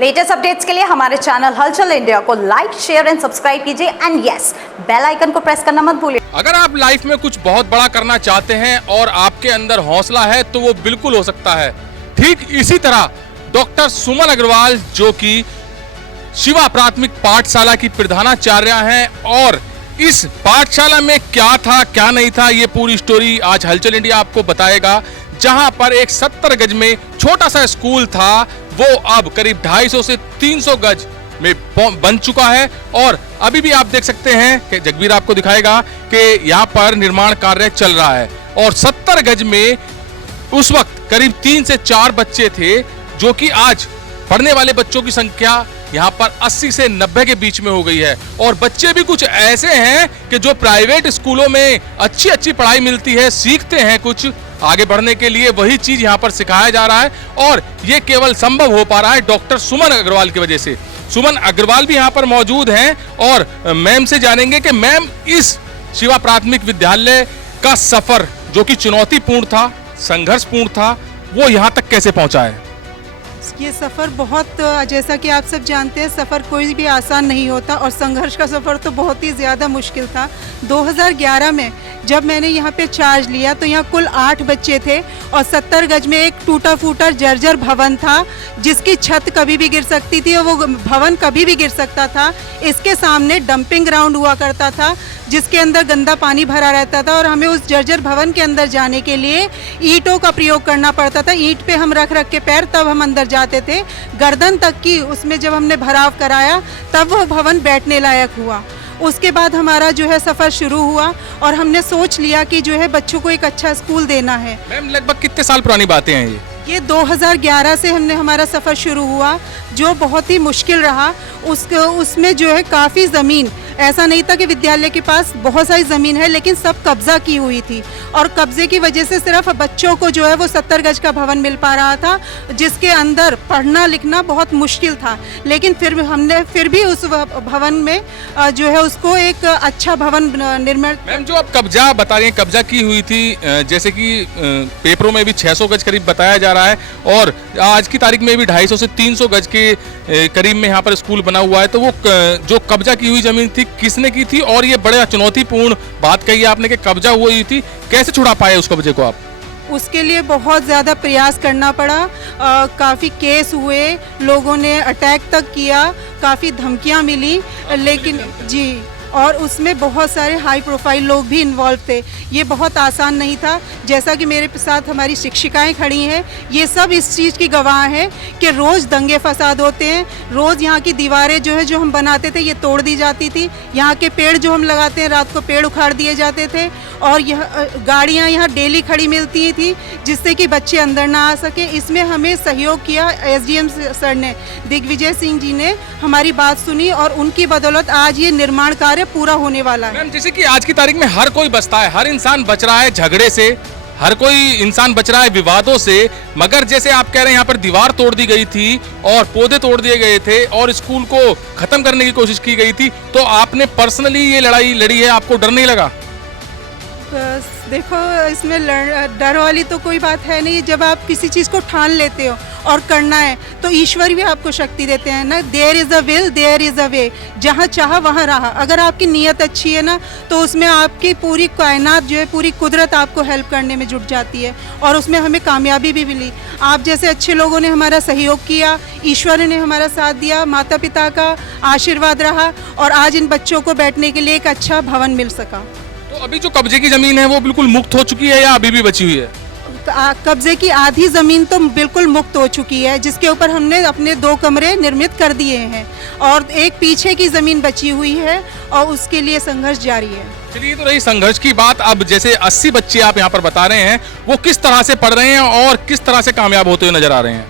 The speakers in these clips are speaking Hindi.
लेटेस्ट अपडेट्स के लिए हमारे चैनल हलचल इंडिया को लाइक, शेयर एंड सब्सक्राइब कीजिए एंड यस, बेल आइकन को प्रेस करना मत भूलिए। अगर आप लाइफ में कुछ बहुत बड़ा करना चाहते हैं और आपके अंदर हौसला है तो वो बिल्कुल हो सकता है। ठीक इसी तरह डॉक्टर सुमन अग्रवाल जो कि शिवा प्राथमिक पाठशाला की प्रधानाचार्य हैं और इस पाठशाला में क्या था क्या नहीं था ये पूरी स्टोरी आज हलचल इंडिया आपको बताएगा। जहां पर एक 70 गज में छोटा सा स्कूल था वो अब करीब 250 से 300 गज में बन चुका है और अभी भी आप देख सकते हैं कि जगबीर आपको दिखाएगा कि यहाँ पर निर्माण कार्य चल रहा है और 70 गज में उस वक्त करीब 3 से 4 बच्चे थे जो कि आज पढ़ने वाले बच्चों की संख्या यहाँ पर 80 से 90 के बीच में हो गई है और बच्चे भी कुछ ऐसे हैं कि जो प्राइवेट स्कूलों में अच्छी पढ़ाई मिलती है, सीखते हैं कुछ आगे बढ़ने के लिए, वही चीज यहाँ पर सिखाया जा रहा है और ये केवल संभव हो पा रहा है डॉक्टर सुमन अग्रवाल की वजह से। सुमन अग्रवाल भी यहाँ पर मौजूद हैं और मैम से जानेंगे कि मैम इस शिवा प्राथमिक विद्यालय का सफर जो कि चुनौतीपूर्ण था, संघर्षपूर्ण था, वो यहाँ तक कैसे पहुंचा है। ये सफ़र बहुत, जैसा कि आप सब जानते हैं, सफ़र कोई भी आसान नहीं होता और संघर्ष का सफ़र तो बहुत ही ज़्यादा मुश्किल था। 2011 में जब मैंने यहाँ पे चार्ज लिया तो यहाँ कुल 8 बच्चे थे और 70 गज में एक टूटा फूटा जर्जर भवन था जिसकी छत कभी भी गिर सकती थी और वो भवन कभी भी गिर सकता था। इसके सामने डंपिंग ग्राउंड हुआ करता था जिसके अंदर गंदा पानी भरा रहता था और हमें उस जर्जर भवन के अंदर जाने के लिए ईंटों का प्रयोग करना पड़ता था। ईंट पे हम रख के पैर तब हम अंदर जाते थे। गर्दन तक की उसमें जब हमने भराव कराया तब वो भवन बैठने लायक हुआ। उसके बाद हमारा जो है सफ़र शुरू हुआ और हमने सोच लिया कि जो है बच्चों को एक अच्छा स्कूल देना है। मैम लगभग कितने साल पुरानी बातें हैं ये 2011 से हमारा सफ़र शुरू हुआ जो बहुत ही मुश्किल रहा। उसमें जो है काफ़ी ज़मीन, ऐसा नहीं था कि विद्यालय के पास बहुत सारी ज़मीन है लेकिन सब कब्ज़ा की हुई थी और कब्ज़े की वजह से सिर्फ बच्चों को जो है वो 70 गज का भवन मिल पा रहा था जिसके अंदर पढ़ना लिखना बहुत मुश्किल था। लेकिन हमने फिर भी उस भवन में जो है उसको एक अच्छा भवन निर्माण। मैम जो आप कब्जा बता रही हैं, कब्जा की हुई थी, जैसे कि पेपरों में भी 600 गज करीब बताया जा रहा है और आज की तारीख में भी 250 से 300 गज के करीब में यहाँ पर स्कूल बना हुआ है। तो वो जो कब्जा की हुई जमीन थी किसने की थी और ये बड़ा चुनौतीपूर्ण बात कही आपने कि कब्जा हुई थी, कैसे छुड़ा पाए उस कब्जे को आप। उसके लिए बहुत ज़्यादा प्रयास करना पड़ा, काफ़ी केस हुए, लोगों ने अटैक तक किया, काफ़ी धमकियां मिली, लेकिन जी, और उसमें बहुत सारे हाई प्रोफाइल लोग भी इन्वॉल्व थे। ये बहुत आसान नहीं था। जैसा कि मेरे साथ हमारी शिक्षिकाएं खड़ी हैं, ये सब इस चीज़ की गवाह हैं कि रोज़ दंगे फसाद होते हैं, रोज़ यहाँ की दीवारें जो है जो हम बनाते थे ये तोड़ दी जाती थी, यहाँ के पेड़ जो हम लगाते हैं रात को पेड़ उखाड़ दिए जाते थे और यह गाड़ियाँ यहाँ डेली खड़ी मिलती थी जिससे कि बच्चे अंदर ना आ सके। इसमें हमें सहयोग किया SDM सर ने, दिग्विजय सिंह जी ने हमारी बात सुनी और उनकी बदौलत आज ये निर्माण कार्य पूरा होने वाला है। मैम जैसे कि आज की तारीख में हर कोई बचता है, हर इंसान बच रहा है झगड़े से, हर कोई इंसान बच रहा है विवादों से, मगर जैसे आप कह रहे हैं यहाँ पर दीवार तोड़ दी गई थी और पौधे तोड़ दिए गए थे और स्कूल को खत्म करने की कोशिश की गई थी, तो आपने पर्सनली ये लड़ाई लड़ी है, आपको डर नहीं लगा। देखो इसमें डर वाली तो कोई बात है नहीं। जब आप किसी चीज़ को ठान लेते हो और करना है तो ईश्वर भी आपको शक्ति देते हैं ना। There is a will there is a way, जहाँ चाह वहाँ रहा। अगर आपकी नीयत अच्छी है ना तो उसमें आपकी पूरी कायनात जो है, पूरी कुदरत आपको हेल्प करने में जुट जाती है और उसमें हमें कामयाबी भी मिली। आप जैसे अच्छे लोगों ने हमारा सहयोग किया, ईश्वर ने हमारा साथ दिया, माता पिता का आशीर्वाद रहा और आज इन बच्चों को बैठने के लिए एक अच्छा भवन मिल सका। तो अभी जो कब्जे की जमीन है वो बिल्कुल मुक्त हो चुकी है या अभी भी बची हुई है। कब्जे की आधी ज़मीन तो बिल्कुल मुक्त हो चुकी है जिसके ऊपर हमने अपने 2 कमरे निर्मित कर दिए हैं और एक पीछे की ज़मीन बची हुई है और उसके लिए संघर्ष जारी है। चलिए तो रही संघर्ष की बात। अब जैसे 80 बच्चे आप यहाँ पर बता रहे हैं वो किस तरह से पढ़ रहे हैं और किस तरह से कामयाब होते हुए नजर आ रहे हैं।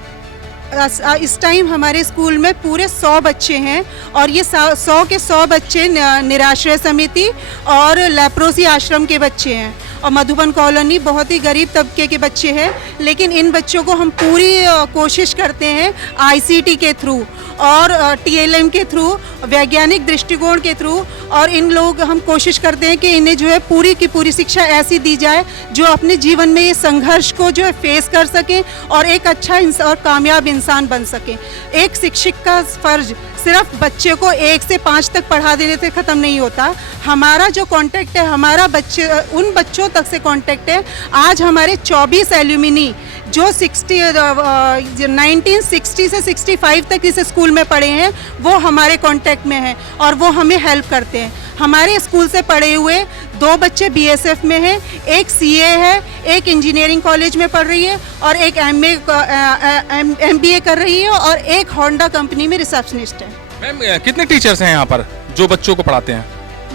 इस टाइम हमारे स्कूल में पूरे 100 बच्चे हैं और ये 100 के 100 बच्चे निराश्रय समिति और लेप्रोसी आश्रम के बच्चे हैं और मधुबन कॉलोनी बहुत ही गरीब तबके के बच्चे हैं। लेकिन इन बच्चों को हम पूरी कोशिश करते हैं ICT के थ्रू और TLM के थ्रू, वैज्ञानिक दृष्टिकोण के थ्रू, और इन लोग हम कोशिश करते हैं कि इन्हें जो है पूरी की पूरी शिक्षा ऐसी दी जाए जो अपने जीवन में ये संघर्ष को जो है फेस कर सकें और एक अच्छा और कामयाब इंसान बन सकें। एक शिक्षक का फर्ज सिर्फ बच्चे को 1 से 5 तक पढ़ा देने से ख़त्म नहीं होता। हमारा जो कांटेक्ट है, हमारा उन बच्चों तक से कांटेक्ट है। आज हमारे 24 एल्यूमिनी जो 1960 से 65 तक इस स्कूल में पढ़े हैं, वो हमारे कांटेक्ट में हैं और वो हमें हेल्प करते हैं। हमारे स्कूल से पढ़े हुए 2 बच्चे बीएसएफ में हैं, एक सीए है, एक इंजीनियरिंग कॉलेज में पढ़ रही है और एक एमबीए कर रही है और एक होंडा कंपनी में रिसेप्शनिस्ट है। मैम कितने टीचर्स हैं यहाँ पर जो बच्चों को पढ़ाते हैं?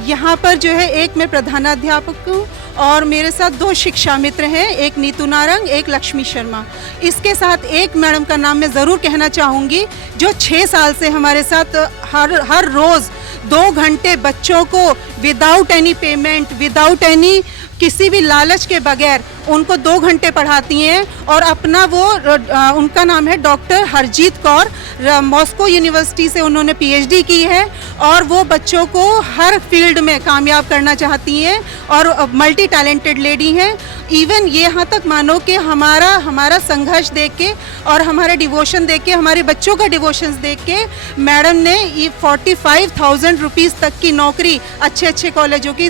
यहाँ पर जो है एक मैं प्रधानाध्यापक हूँ और मेरे साथ 2 शिक्षा मित्र हैं, एक नीतू नारंग, एक लक्ष्मी शर्मा। इसके साथ एक मैडम का नाम मैं ज़रूर कहना चाहूँगी जो 6 साल से हमारे साथ हर रोज़ 2 घंटे बच्चों को without any payment, without any किसी भी लालच के बगैर उनको 2 घंटे पढ़ाती हैं और अपना वो उनका नाम है doctor Harjeet Kaur, Moscow university से उन्होंने पीएचडी की है और वो बच्चों को हर फील्ड में कामयाब करना चाहती हैं और मल्टी टैलेंटेड लेडी हैं। इवन ये यहाँ तक मानो कि हमारा संघर्ष देख के और हमारा डिवोशन देख के, हमारे बच्चों का डिवोशन देख के मैडम ने ये 45,000 रुपीज़ तक की नौकरी अच्छे कॉलेजों की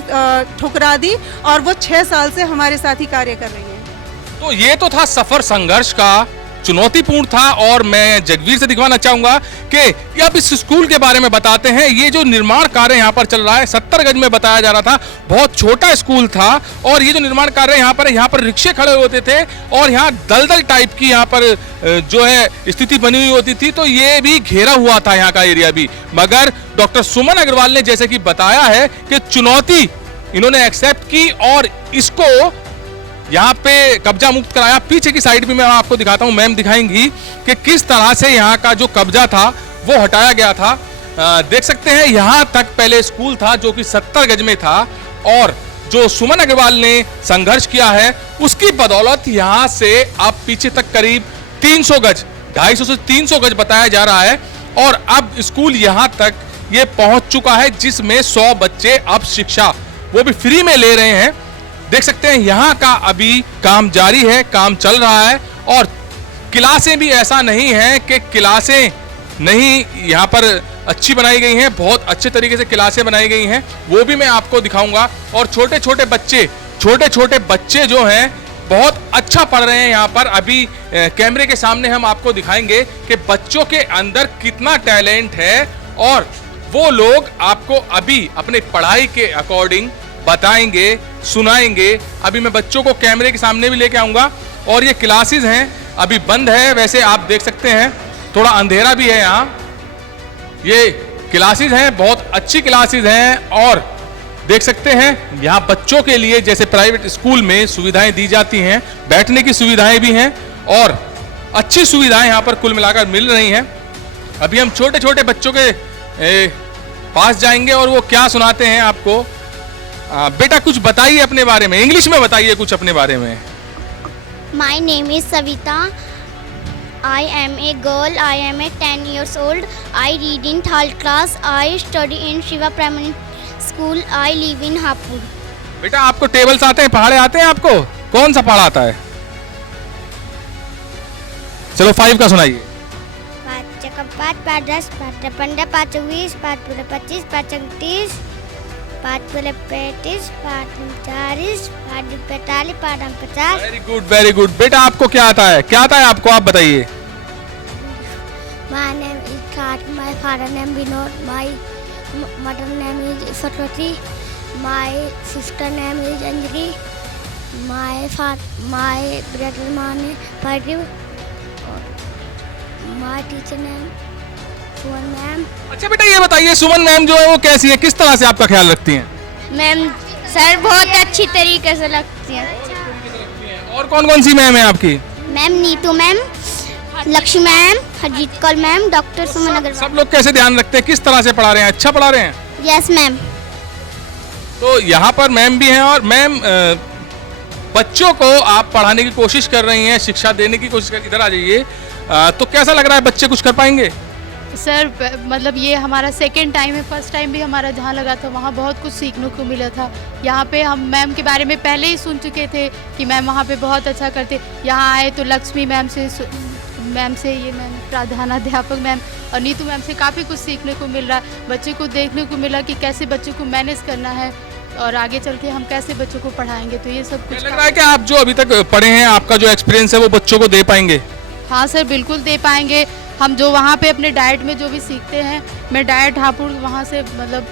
ठुकरा दी और वो 6 साल से हमारे साथ ही कार्य कर रही है। तो ये तो था सफर संघर्ष का, चुनौतीपूर्ण था। और मैं जगवीर से दिखवाना चाहूंगा कि अब इस स्कूल के बारे में बताते हैं। ये जो निर्माण कार्य यहाँ पर चल रहा है, 70 गज में बताया जा रहा था, बहुत छोटा स्कूल था और ये जो निर्माण कार्य यहाँ पर रिक्शे खड़े होते थे और यहाँ दलदल टाइप की यहाँ पर जो है स्थिति बनी हुई होती थी, तो ये भी घेरा हुआ था यहाँ का एरिया भी। मगर डॉक्टर सुमन अग्रवाल ने जैसे कि बताया है कि चुनौती इन्होंने एक्सेप्ट की और इसको यहाँ पे कब्जा मुक्त कराया। पीछे की साइड भी मैं आपको दिखाता हूँ, मैम दिखाएंगी कि किस तरह से यहाँ का जो कब्जा था वो हटाया गया था। देख सकते हैं यहाँ तक पहले स्कूल था जो कि 70 गज में था और जो सुमन अग्रवाल ने संघर्ष किया है उसकी बदौलत यहाँ से अब पीछे तक करीब 300 गज, 250 से 300 गज बताया जा रहा है और अब स्कूल यहाँ तक ये पहुँच चुका है जिसमें 100 बच्चे अब शिक्षा वो भी फ्री में ले रहे हैं। देख सकते हैं यहाँ का अभी काम जारी है, काम चल रहा है और क्लासें भी ऐसा नहीं है कि क्लासें नहीं यहाँ पर अच्छी बनाई गई हैं, बहुत अच्छे तरीके से क्लासें बनाई गई हैं, वो भी मैं आपको दिखाऊंगा। और छोटे छोटे बच्चे जो हैं बहुत अच्छा पढ़ रहे हैं यहाँ पर। अभी कैमरे के सामने हम आपको दिखाएंगे कि बच्चों के अंदर कितना टैलेंट है और वो लोग आपको अभी अपने पढ़ाई के अकॉर्डिंग बताएंगे, सुनाएंगे। अभी मैं बच्चों को कैमरे के सामने भी लेके आऊंगा और ये क्लासेस हैं, अभी बंद है। वैसे आप देख सकते हैं थोड़ा अंधेरा भी है यहाँ। ये क्लासेस हैं, बहुत अच्छी क्लासेस हैं और देख सकते हैं यहाँ बच्चों के लिए जैसे प्राइवेट स्कूल में सुविधाएं दी जाती हैं, बैठने की सुविधाएं भी हैं और अच्छी सुविधाएं यहाँ पर कुल मिलाकर मिल रही हैं। अभी हम छोटे छोटे बच्चों के पास जाएंगे और वो क्या सुनाते हैं आपको। बेटा कुछ बताइए अपने बारे में, इंग्लिश में बताइए कुछ अपने बारे में। My name is Savita. I am a girl. I am 10 years old. I read in 3rd class. I study in Shiva Primary School. I live in Hapur. बेटा आपको टेबल्स आते हैं, पहाड़े आते हैं आपको? कौन सा पहाड़ा आता है? चलो 5 का सुनाइए। 5 चक्का 5 5 10 5 15 5 20 5 पूरे 25 5 30 5 पूरे 35 5 40 5 45 5 50। Very good very good. बेटा आपको क्या आता है, क्या आता है आपको, आप बताइए। My name is Khat. My father name Vinod. My mother name is Saraswati. My sister name is Anjali. My brother name is Pardeep. My teacher name Suman ma'am. अच्छा बेटा ये बताइए सुमन मैम जो है वो कैसी है, किस तरह से आपका ख्याल रखती हैं? मैम सर बहुत अच्छी तरीके से लगती हैं। और कौन कौन सी मैम है आपकी? Ma'am Neetu ma'am, Lakshmi ma'am, Harjeet Kaur ma'am, doctor Suman Agarwal. सब लोग कैसे ध्यान रखते हैं, किस तरह से पढ़ा रहे हैं, अच्छा पढ़ा रहे हैं? Yes ma'am. तो यहाँ पर मैम भी हैं और मैम बच्चों को आप पढ़ाने की कोशिश कर रही हैं, शिक्षा देने की कोशिश कर, इधर आ जाइए। तो कैसा लग रहा है, बच्चे कुछ कर पाएंगे? सर मतलब ये हमारा सेकेंड टाइम है, फर्स्ट टाइम भी हमारा जहाँ लगा था वहाँ बहुत कुछ सीखने को मिला था। यहाँ पे हम मैम के बारे में पहले ही सुन चुके थे कि मैम वहाँ पे बहुत अच्छा करते। यहाँ आए तो लक्ष्मी मैम से मैम से, ये मैम प्रधानाध्यापक मैम और नीतू मैम से काफ़ी कुछ सीखने को मिल रहा है। बच्चे को देखने को मिला कि कैसे बच्चों को मैनेज करना है और आगे चल के हम कैसे बच्चों को पढ़ाएंगे, तो ये सब कुछ लग रहा है कि आप जो अभी तक पढ़े हैं, आपका जो एक्सपीरियंस है वो बच्चों को दे पाएंगे। हाँ सर, बिल्कुल दे पाएंगे। हम जो वहाँ पे अपने डाइट में जो भी सीखते हैं, मैं डाइट हापुड़ वहाँ से मतलब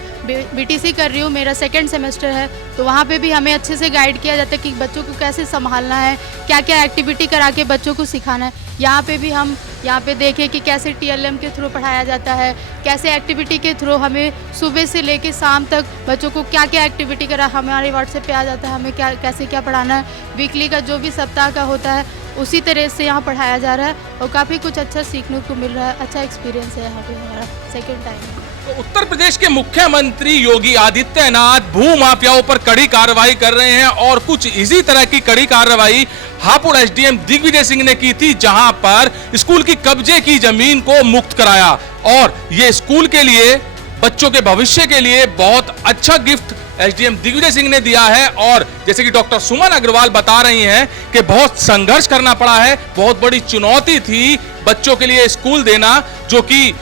बीटीसी कर रही हूँ, मेरा 2nd सेमेस्टर है, तो वहाँ पे भी हमें अच्छे से गाइड किया जाता है कि बच्चों को कैसे संभालना है, क्या क्या एक्टिविटी करा के बच्चों को सिखाना है। यहाँ पे भी हम यहाँ पे देखें कि कैसे TLM के थ्रू पढ़ाया जाता है, कैसे एक्टिविटी के थ्रू हमें सुबह से लेके शाम तक बच्चों को क्या क्या एक्टिविटी करा, हमारे व्हाट्सएप पे आ जाता है हमें क्या कैसे क्या पढ़ाना है। वीकली का जो भी सप्ताह का होता है उसी तरह से यहाँ पढ़ाया जा रहा है और काफ़ी कुछ अच्छा सीखने को मिल रहा है। अच्छा एक्सपीरियंस है यहाँ पे हमारा 2nd टाइम। तो उत्तर प्रदेश के मुख्यमंत्री योगी आदित्यनाथ भू माफियाओं पर कड़ी कार्रवाई कर रहे हैं और कुछ इसी तरह की कड़ी कार्रवाई हापुड़ SDM दिग्विजय सिंह ने की थी, जहां पर स्कूल की कब्जे की जमीन को मुक्त कराया और ये स्कूल के लिए, बच्चों के भविष्य के लिए बहुत अच्छा गिफ्ट SDM दिग्विजय सिंह ने दिया है। और जैसे कि डॉक्टर सुमन अग्रवाल बता रही हैं कि बहुत संघर्ष करना पड़ा है, बहुत बड़ी चुनौती थी बच्चों के लिए स्कूल देना, जो कि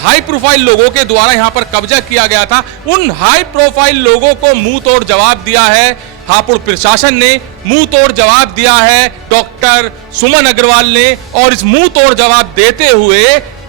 हाई प्रोफाइल लोगों के द्वारा यहां पर कब्जा किया गया था। उन हाई प्रोफाइल लोगों को मुंह तोड़ जवाब दिया है हापुड़ प्रशासन ने, मुंह तोड़ जवाब दिया है डॉक्टर सुमन अग्रवाल ने। और इस मुंह तोड़ जवाब देते हुए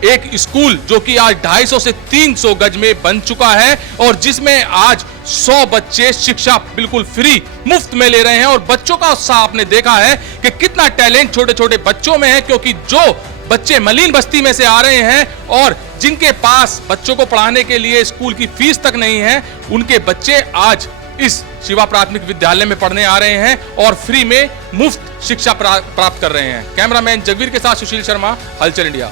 एक स्कूल जो कि आज 250 से 300 गज में बन चुका है और जिसमें आज 100 बच्चे शिक्षा बिल्कुल फ्री मुफ्त में ले रहे हैं। और बच्चों का उत्साह आपने देखा है कि कितना टैलेंट छोटे छोटे बच्चों में है, क्योंकि जो बच्चे मलिन बस्ती में से आ रहे हैं और जिनके पास बच्चों को पढ़ाने के लिए स्कूल की फीस तक नहीं है, उनके बच्चे आज इस शिवा प्राथमिक विद्यालय में पढ़ने आ रहे हैं और फ्री में मुफ्त शिक्षा प्राप्त कर रहे हैं। कैमरामैन जगवीर के साथ सुशील शर्मा, हलचल इंडिया।